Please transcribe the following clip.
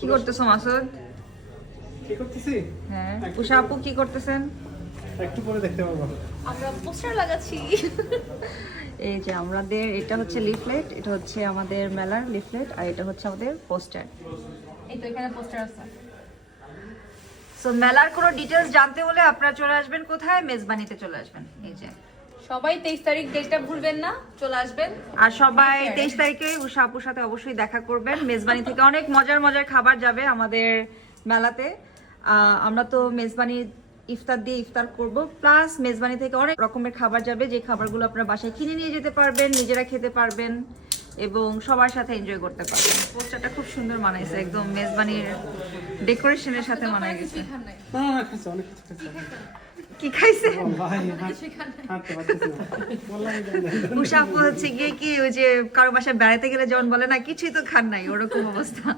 কি করতেছো মাসুদ? কি করতেছি? হ্যাঁ, উষা আপু কি করতেছেন? একটু পরে দেখতে পাবো। আমরা পোস্টার লাগাচ্ছি। এই যে আমাদের এটা হচ্ছে লিফলেট, এটা হচ্ছে আমাদের মেলার লিফলেট, আর এটা হচ্ছে আমাদের পোস্টার। এই তো এখানে পোস্টার আছে। সো মেলার কোনো ডিটেলস জানতে হলে আপনারা চলে আসবেন কোথায়? মেজবানিতে চলে আসবেন। এই যে সবাই 23 তারিখ ডেটটা ভুলবেন না, চলে আসবেন। আর সবাই 23 তারিখে উষা আপুর সাথে অবশ্যই দেখা করবেন। মেজবানি থেকে অনেক মজার মজার খাবার যাবে আমাদের মেলাতে। আমরা তো মেজবানি ইফতার দিয়ে ইফতার করব, প্লাস মেজবানি থেকে অনেক রকমের খাবার যাবে, যে খাবারগুলো আপনারা বাসায় কিনে নিয়ে যেতে পারবেন, নিজেরা খেতে পারবেন এবং সবার সাথে এনজয় করতে পারবেন। পোস্টারটা খুব সুন্দর মানাইছে, একদম মেজবানির ডেকোরেশনের সাথে মানায় গেছে। কিছুই খান নাই। না খাইছে, অনেক কিছু খাইছে। কি খাইছে? ভাই কিছুই খান নাই। হাঁটতে পারতেছি না। বললাম যে উষা আপু হচ্ছে গিয়ে কি ওই যে কারো বাসায় বেড়াতে গেলে যেমন বলে না কিছুই তো খান নাই, ওরকম অবস্থা।